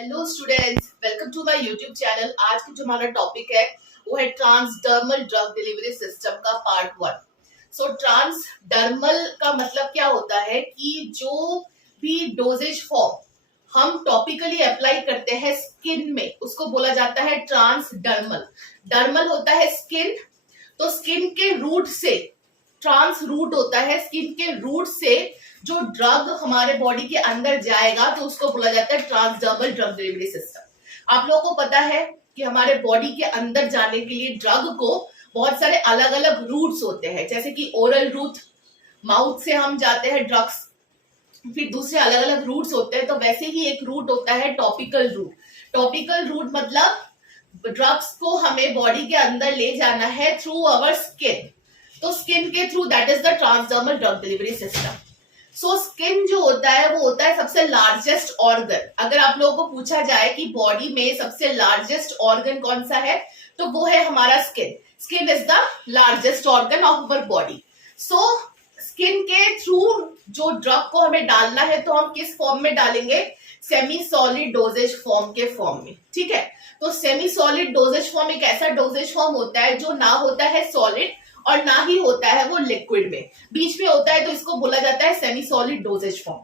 Hello students, welcome to my YouTube channel. आज की जो हमारा टॉपिक है वो है ट्रांसडर्मल ड्रग डिलीवरी सिस्टम का पार्ट 1। सो ट्रांसडर्मल का मतलब क्या होता है कि जो भी डोजेज फॉर्म हम टॉपिकली अप्लाई करते हैं स्किन में, उसको बोला जाता है ट्रांसडर्मल। डर्मल होता है स्किन, तो स्किन के रूट से, ट्रांस रूट होता है, स्किन के रूट से जो ड्रग हमारे बॉडी के अंदर जाएगा तो उसको बोला जाता है ट्रांसडर्मल ड्रग डिलीवरी सिस्टम। आप लोगों को पता है कि हमारे बॉडी के अंदर जाने के लिए ड्रग को बहुत सारे अलग अलग रूट्स होते हैं, जैसे कि ओरल रूट, माउथ से हम जाते हैं ड्रग्स, फिर दूसरे अलग अलग रूट्स होते हैं। तो वैसे ही एक रूट होता है टॉपिकल रूट। टॉपिकल रूट मतलब ड्रग्स को हमें बॉडी के अंदर ले जाना है थ्रू अवर स्किन। तो स्किन के through, that is the transdermal drug delivery system. So skin जो होता है वो होता है सबसे लार्जेस्ट ऑर्गन। अगर आप लोगों को पूछा जाए कि बॉडी में सबसे लार्जेस्ट ऑर्गन कौन सा है, तो वो है हमारा skin. Skin is the largest organ of our body. So skin के थ्रू जो ड्रग को हमें डालना है तो हम किस फॉर्म में डालेंगे? सेमी सॉलिड डोजेज फॉर्म के फॉर्म में। ठीक है, तो सेमी सॉलिड डोजेज फॉर्म एक ऐसा डोजेज फॉर्म होता है जो ना होता है सॉलिड और ना ही होता है वो लिक्विड में, बीच में होता है, तो इसको बोला जाता है सेमी सॉलिड डोजेज फॉर्म।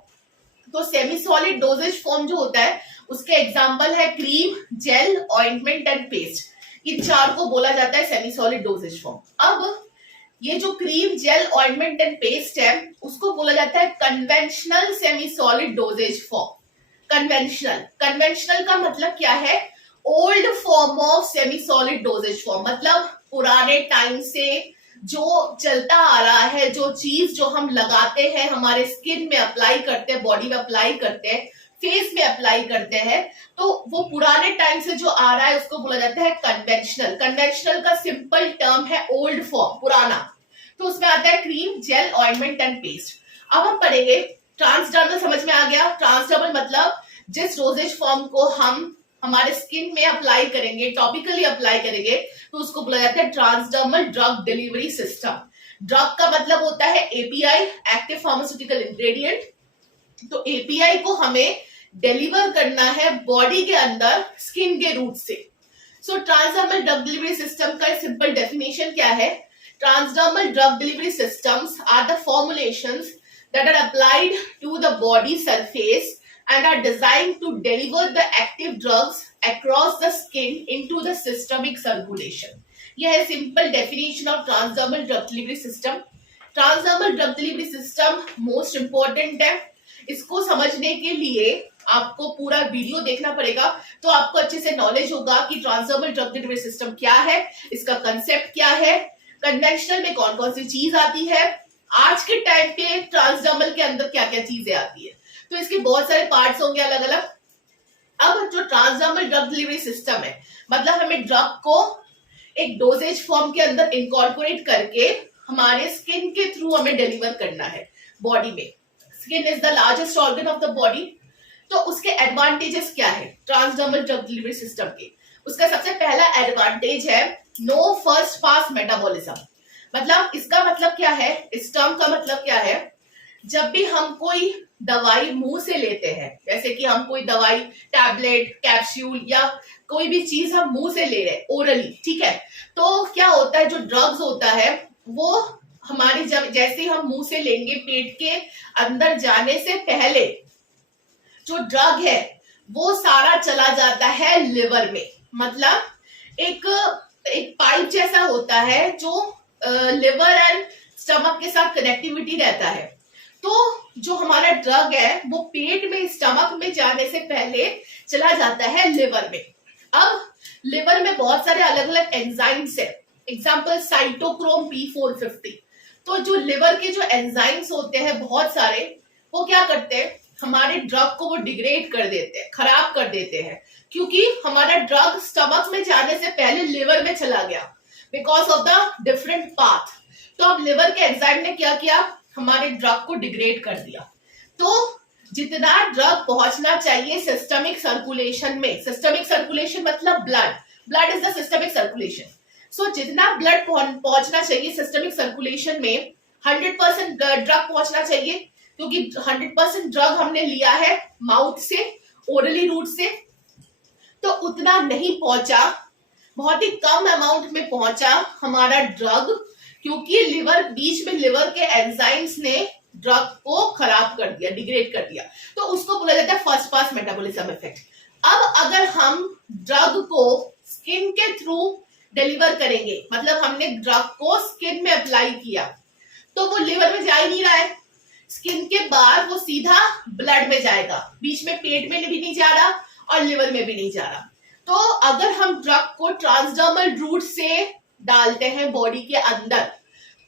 तो सेमी सॉलिड डोजेज फॉर्म जो होता है उसके एग्जांपल है cream, gel, ointment and paste. इन चार को बोला जाता है सेमी सॉलिड डोजेज फॉर्म। अब ये जो cream, gel, ointment and paste है उसको बोला जाता है conventional semi solid doses form. Conventional का मतलब क्या है? Old form of semi solid doses form, मतलब पुराने टाइम से जो चलता आ रहा है, जो चीज जो हम लगाते हैं, हमारे स्किन में अप्लाई करते हैं, बॉडी में अप्लाई करते हैं, फेस में अप्लाई करते हैं, तो वो पुराने टाइम से जो आ रहा है उसको बोला जाता है कन्वेंशनल। कन्वेंशनल का सिंपल टर्म है ओल्ड फॉर्म, पुराना। तो उसमें आता है cream, gel, ointment and paste. अब हम पढ़ेंगे ट्रांसडर्मल। समझ में आ गया? ट्रांसडर्मल मतलब जिस डोजेज फॉर्म को हम हमारे स्किन में अप्लाई करेंगे, टॉपिकली अप्लाई करेंगे, तो उसको बोला जाता है transdermal drug delivery system. Drug का मतलब होता है एपीआई, एक्टिव फार्मास्यूटिकल इंग्रेडिएंट। तो एपीआई को हमें डिलीवर करना है बॉडी के अंदर स्किन के रूट से। So transdermal drug delivery system का सिंपल डेफिनेशन क्या है? Transdermal drug delivery systems are the formulations that are applied to the body surface and are designed to deliver the active drugs across the skin into the systemic circulation. यह है simple definition of transdermal drug delivery system. Transdermal drug delivery system most important है। इसको समझने के लिए आपको पूरा video देखना पड़ेगा, तो आपको अच्छे से नॉलेज होगा कि ट्रांसडर्मल ड्रग डिलीवरी सिस्टम क्या है, इसका कंसेप्ट क्या है, कन्वेंशनल में कौन कौन सी चीज आती है, आज के टाइम पे ट्रांसडर्मल के अंदर क्या क्या चीजें आती है। तो इसके बहुत सारे पार्ट्स होंगे अलग अलग। अब जो ट्रांसडर्मल ड्रग डिलीवरी सिस्टम है, मतलब हमें ड्रग को एक डोजेज फॉर्म के अंदर इनकॉर्पोरेट करके हमारे स्किन के थ्रू हमें डिलीवर करना है बॉडी में। Skin is the largest organ of the body. तो उसके एडवांटेजेस क्या है ट्रांसडर्मल ड्रग डिलीवरी सिस्टम के? उसका सबसे पहला एडवांटेज है नो फर्स्ट पास मेटाबॉलिज्म। मतलब इसका मतलब क्या है? इस टर्म का मतलब क्या है? जब भी हम कोई दवाई मुंह से लेते हैं, जैसे कि हम कोई दवाई, टैबलेट, कैप्सूल या कोई भी चीज हम मुंह से ले रहे हैं ओरली, ठीक है, तो क्या होता है, जो ड्रग्स होता है वो हमारी, जब जैसे हम मुंह से लेंगे, पेट के अंदर जाने से पहले जो ड्रग है वो सारा चला जाता है लिवर में। मतलब एक पाइप जैसा होता है जो लिवर एंड स्टमक के साथ कनेक्टिविटी रहता है। तो जो हमारा ड्रग है वो पेट में, स्टमक में जाने से पहले चला जाता है लिवर में। अब लिवर में बहुत सारे अलग अलग एंजाइम्स है, एग्जांपल साइटोक्रोम P450। तो जो लिवर के जो एंजाइम्स होते हैं बहुत सारे, वो क्या करते हैं, हमारे ड्रग को वो डिग्रेड कर देते हैं, खराब कर देते हैं, क्योंकि हमारा ड्रग स्टमक में जाने से पहले लिवर में चला गया because of the different path. तो अब लिवर के एंजाइम ने क्या किया, हमारे ड्रग को डिग्रेड कर दिया। तो जितना ड्रग पहुंचना चाहिए सिस्टमिक सर्कुलेशन में, सिस्टमिक सर्कुलेशन मतलब blood, blood is the systemic circulation. So जितना ब्लड पहुंचना चाहिए सिस्टमिक सर्कुलेशन में, 100% ड्रग पहुंचना चाहिए, क्योंकि 100% ड्रग हमने लिया है माउथ से, ओरली रूट से, तो उतना नहीं पहुंचा, बहुत ही कम अमाउंट में पहुंचा हमारा ड्रग, क्योंकि बीच में लिवर के एंजाइम्स ने ड्रग को खराब कर दिया, डिग्रेड कर दिया। तो उसको बोला जाता है फर्स्ट पास मेटाबॉलिज्म इफेक्ट। अब अगर हम ड्रग को स्किन के थ्रू डिलीवर करेंगे, मतलब हमने ड्रग को स्किन में अप्लाई किया, तो वो लिवर में जा ही नहीं रहा है, स्किन के बाद वो सीधा ब्लड में जाएगा, बीच में पेट में भी नहीं जा रहा और लिवर में भी नहीं जा रहा। तो अगर हम ड्रग को ट्रांसडर्मल रूट से डालते हैं बॉडी के अंदर,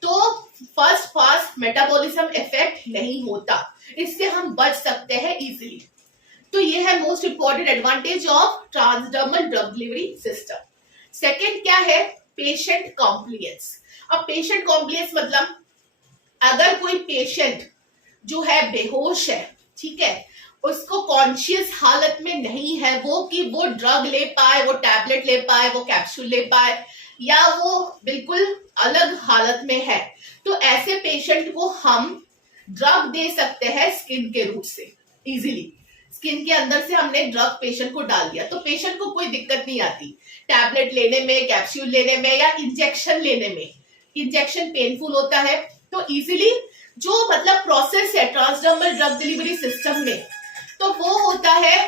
तो फर्स्ट पास मेटाबॉलिज्म इफेक्ट नहीं होता, इससे हम बच सकते हैं इजीली। तो ये है most important advantage of transdermal drug delivery system. Second क्या है? Patient compliance. अब पेशेंट कॉम्प्लियंस मतलब अगर कोई पेशेंट जो है बेहोश है, ठीक है, उसको कॉन्शियस हालत में नहीं है वो, कि वो ड्रग ले पाए, वो टैबलेट ले पाए, वो कैप्सूल ले पाए, या वो बिल्कुल अलग हालत में है, तो ऐसे पेशेंट को हम ड्रग दे सकते हैं स्किन के रूट से इजीली। स्किन के अंदर से हमने ड्रग पेशेंट को डाल दिया, तो पेशेंट को कोई दिक्कत नहीं आती टैबलेट लेने में, कैप्सूल लेने में या इंजेक्शन लेने में। इंजेक्शन पेनफुल होता है, तो इजीली जो मतलब प्रोसेस है ट्रांसडर्मल ड्रग डिलीवरी सिस्टम में, तो वो होता है,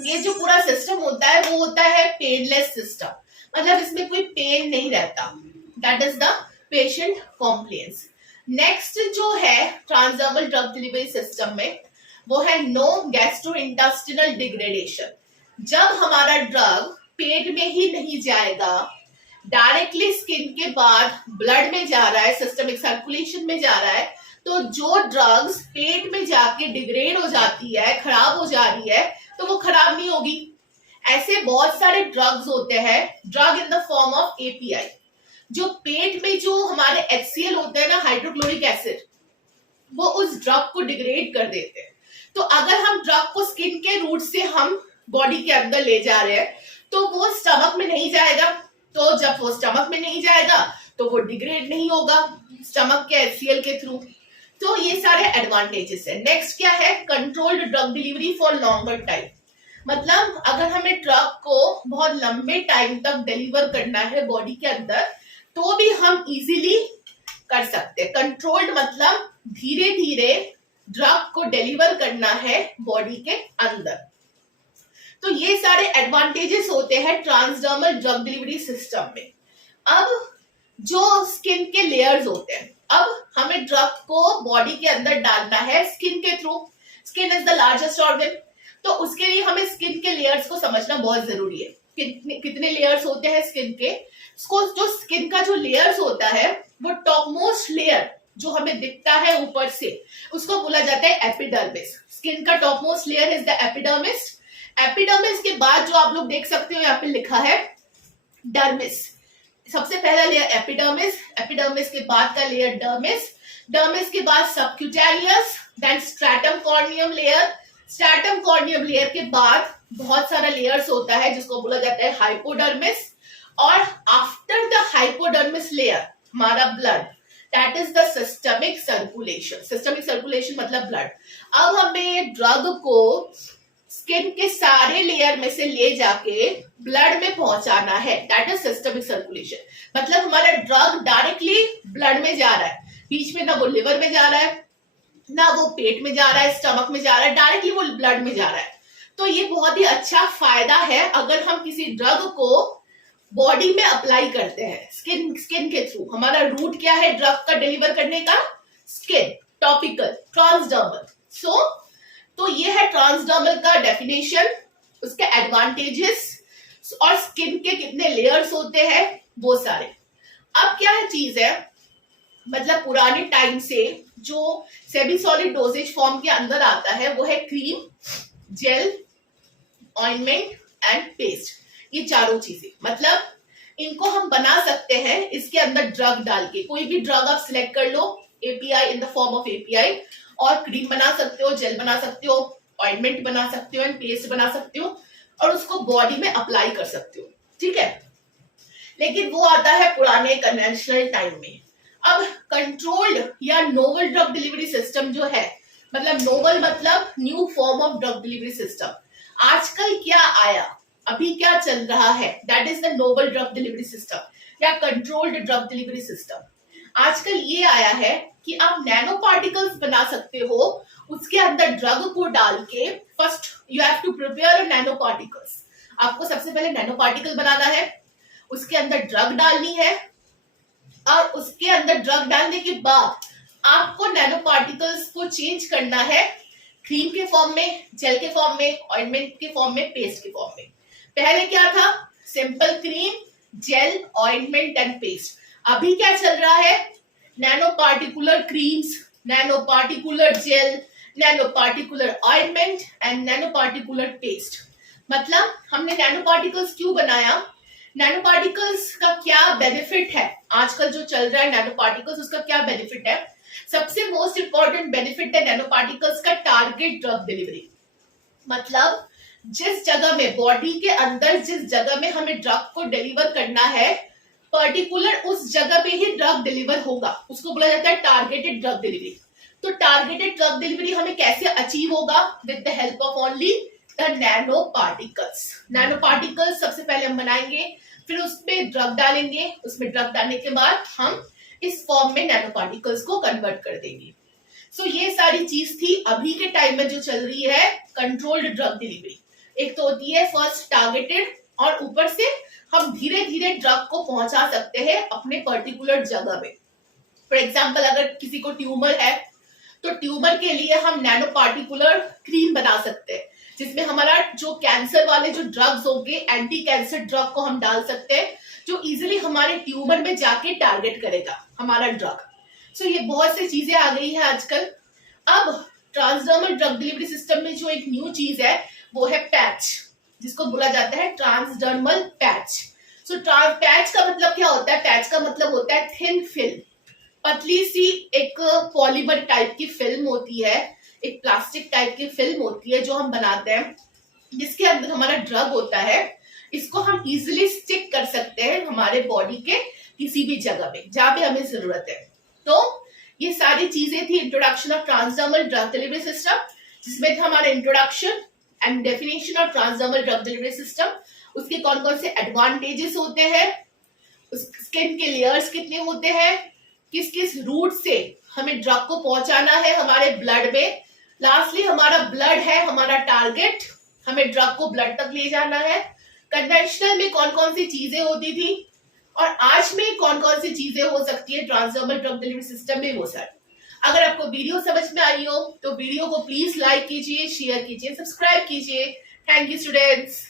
ये जो पूरा सिस्टम होता है वो होता है पेनलेस सिस्टम, मतलब इसमें कोई पेन नहीं रहता। That is the patient compliance. Next जो है ट्रांसडर्मल ड्रग डिलीवरी सिस्टम में, वो है नो गैस्ट्रोइंटेस्टिनल डिग्रेडेशन। जब हमारा ड्रग पेट में ही नहीं जाएगा, डायरेक्टली स्किन के बाद ब्लड में जा रहा है, सिस्टमिक सर्कुलेशन में जा रहा है, तो जो ड्रग्स पेट में जाके डिग्रेड हो जाती है, खराब हो जा रही है, तो वो खराब नहीं होगी। ऐसे बहुत सारे ड्रग्स होते हैं, drug in the form of API, जो पेट में जो हमारे HCl होते हैं ना, हाइड्रोक्लोरिक एसिड, वो उस ड्रग को डिग्रेड कर देते हैं। तो अगर हम ड्रग को स्किन के रूट से हम बॉडी के अंदर ले जा रहे हैं, तो वो स्टमक में नहीं जाएगा, तो जब वो स्टमक में नहीं जाएगा तो वो डिग्रेड नहीं होगा स्टमक के HCl के थ्रू। तो ये सारे एडवांटेजेस है। नेक्स्ट क्या है? Controlled drug delivery for longer time. मतलब अगर हमें ड्रग को बहुत लंबे टाइम तक डिलीवर करना है बॉडी के अंदर, तो भी हम इजीली कर सकते हैं। कंट्रोल्ड मतलब धीरे धीरे ड्रग को डिलीवर करना है बॉडी के अंदर। तो ये सारे एडवांटेजेस होते हैं ट्रांसडर्मल ड्रग डिलीवरी सिस्टम में। अब जो स्किन के लेयर्स होते हैं, अब हमें ड्रग को बॉडी के अंदर डालना है स्किन के through. Skin is the largest organ, तो उसके लिए हमें स्किन के लेयर्स को समझना बहुत जरूरी है। कितने लेयर्स होते हैं स्किन के? जो स्किन का जो लेयर्स होता है, वो टॉप मोस्ट लेयर जो हमें दिखता है ऊपर से, उसको बोला जाता है एपिडर्मिस। स्किन का top most layer is the epidermis. Epidermis के बाद जो आप लोग देख सकते हो यहाँ पे लिखा है डर्मिस। सबसे पहला लेयर एपिडर्मिस, एपिडर्मिस के बाद का लेयर डर्मिस, डर्मिस के बाद subcutaneous, then stratum corneum layer, stratum corneum layer के बाद बहुत सारा लेयर्स होता है जिसको बोला जाता है हाइपोडर्मिस, और आफ्टर द हाइपोडर्मिस लेयर हमारा blood, that is the systemic circulation. Systemic circulation मतलब ब्लड। अब हमें ड्रग को स्किन के सारे लेयर में से ले जाके ब्लड में पहुंचाना है, दैट इज सिस्टमिक सर्कुलेशन। मतलब हमारा ड्रग डायरेक्टली ब्लड में जा रहा है, बीच में ना वो लिवर में जा रहा है, ना वो पेट में जा रहा है, स्टमक में जा रहा है, डायरेक्टली वो ब्लड में जा रहा है। तो ये बहुत ही अच्छा फायदा है अगर हम किसी ड्रग को बॉडी में अप्लाई करते हैं स्किन के थ्रू। हमारा रूट क्या है ड्रग का डिलीवर करने का? Skin, topical, transdermal. तो ये है ट्रांसडर्मल का डेफिनेशन, उसके एडवांटेजेस और स्किन के कितने लेयर्स होते हैं वो सारे। अब क्या है चीज है, मतलब पुराने टाइम से जो सेमी सॉलिड डोजेज फॉर्म के अंदर आता है वो है cream, gel, ointment and paste. ये चारों चीजें, मतलब इनको हम बना सकते हैं इसके अंदर ड्रग डाल के। कोई भी ड्रग आप सिलेक्ट कर लो, API in the form of API, और क्रीम बना सकते हो, जेल बना सकते हो, ऑइंटमेंट बना सकते हो एंड पेस्ट बना सकते हो, और उसको बॉडी में अप्लाई कर सकते हो, ठीक है। लेकिन वो आता है पुराने कन्वेंशनल टाइम में। अब कंट्रोल्ड या नोवल ड्रग डिलीवरी सिस्टम जो है, मतलब नोवल मतलब new form of drug delivery system. आजकल क्या आया, अभी क्या चल रहा है, that is the novel drug delivery system या कंट्रोल्ड ड्रग डिलीवरी सिस्टम। आजकल ये आया है कि आप नैनो पार्टिकल्स बना सकते हो, उसके अंदर ड्रग को डाल के। First you have to prepare nano particles. आपको सबसे पहले नैनो पार्टिकल बनाना है, उसके अंदर ड्रग डालनी है, और उसके अंदर ड्रग डालने के बाद आपको नैनो पार्टिकल्स को चेंज करना है क्रीम के फॉर्म में, जेल के फॉर्म में, ऑइंटमेंट के फॉर्म में, पेस्ट के फॉर्म में। पहले क्या था, simple cream, gel, ointment and paste. अभी क्या चल रहा है, nano particular creams, nano particular gel, nano particular ointment and nano particular paste. मतलब हमने नैनो पार्टिकल्स क्यों बनाया, नैनो पार्टिकल्स का क्या बेनिफिट है, आजकल जो चल रहा है नैनो पार्टिकल्स उसका क्या बेनिफिट है। सबसे मोस्ट इंपॉर्टेंट बेनिफिट है नैनो पार्टिकल्स का टारगेट ड्रग डिलीवरी। मतलब जिस जगह में, बॉडी के अंदर जिस जगह में हमें ड्रग को डिलीवर करना है, पर्टिकुलर उस जगह पे ही ड्रग डिलीवर होगा, उसको बोला जाता है टारगेटेड ड्रग डिलीवरी। तो टारगेटेड ड्रग डिलीवरी हमें कैसे अचीव होगा, with the help of only the nano particles. Nano particles सबसे पहले हम बनाएंगे, फिर उसमें ड्रग डालेंगे, उसमें ड्रग डालने के बाद हम इस फॉर्म में नैनो पार्टिकल्स को कन्वर्ट कर देंगे। सो ये सारी चीज थी अभी के टाइम में जो चल रही है कंट्रोल्ड ड्रग डिलीवरी। एक तो होती है फर्स्ट टारगेटेड, और ऊपर से हम धीरे धीरे ड्रग को पहुंचा सकते हैं अपने पर्टिकुलर जगह में। फॉर एग्जाम्पल अगर किसी को ट्यूमर है तो ट्यूमर के लिए हम नैनो पार्टिकुलर क्रीम बना सकते हैं, जिसमें हमारा जो कैंसर वाले जो ड्रग्स होंगे, एंटी कैंसर ड्रग को हम डाल सकते हैं, जो इजीली हमारे ट्यूमर में जाके टारगेट करेगा हमारा ड्रग। सो ये बहुत सी चीजें आ गई है आजकल। अब ट्रांसडर्मल ड्रग डिलीवरी सिस्टम में जो एक न्यू चीज है वो है पैच, जिसको बोला जाता है ट्रांसडर्मल पैच। सो पैच का मतलब क्या होता है, पैच का मतलब होता है थिन फिल्म, पतली सी एक पॉलीमर टाइप की फिल्म होती है, एक प्लास्टिक टाइप की फिल्म होती है जो हम बनाते हैं, जिसके अंदर हमारा ड्रग होता है। इसको हम इजिली स्टिक कर सकते हैं हमारे बॉडी के किसी भी जगह में जहां पे हमें जरूरत है। तो ये सारी चीजें थी introduction of transdermal drug delivery system, जिसमें था हमारा introduction and definition of transdermal drug delivery system, उसके कौन कौन से एडवांटेजेस होते हैं, स्किन के लेयर्स कितने होते हैं, किस किस रूट से हमें ड्रग को पहुंचाना है हमारे ब्लड में, लास्टली हमारा ब्लड है हमारा टारगेट, हमें ड्रग को ब्लड तक ले जाना है। कन्वेंशनल में कौन कौन सी चीजें होती थी और आज में कौन कौन सी चीजें हो सकती है ट्रांसडर्मल ड्रग डिलीवरी सिस्टम में, वो सर। अगर आपको वीडियो समझ में आई हो तो वीडियो को प्लीज लाइक कीजिए, शेयर कीजिए, सब्सक्राइब कीजिए। Thank you students.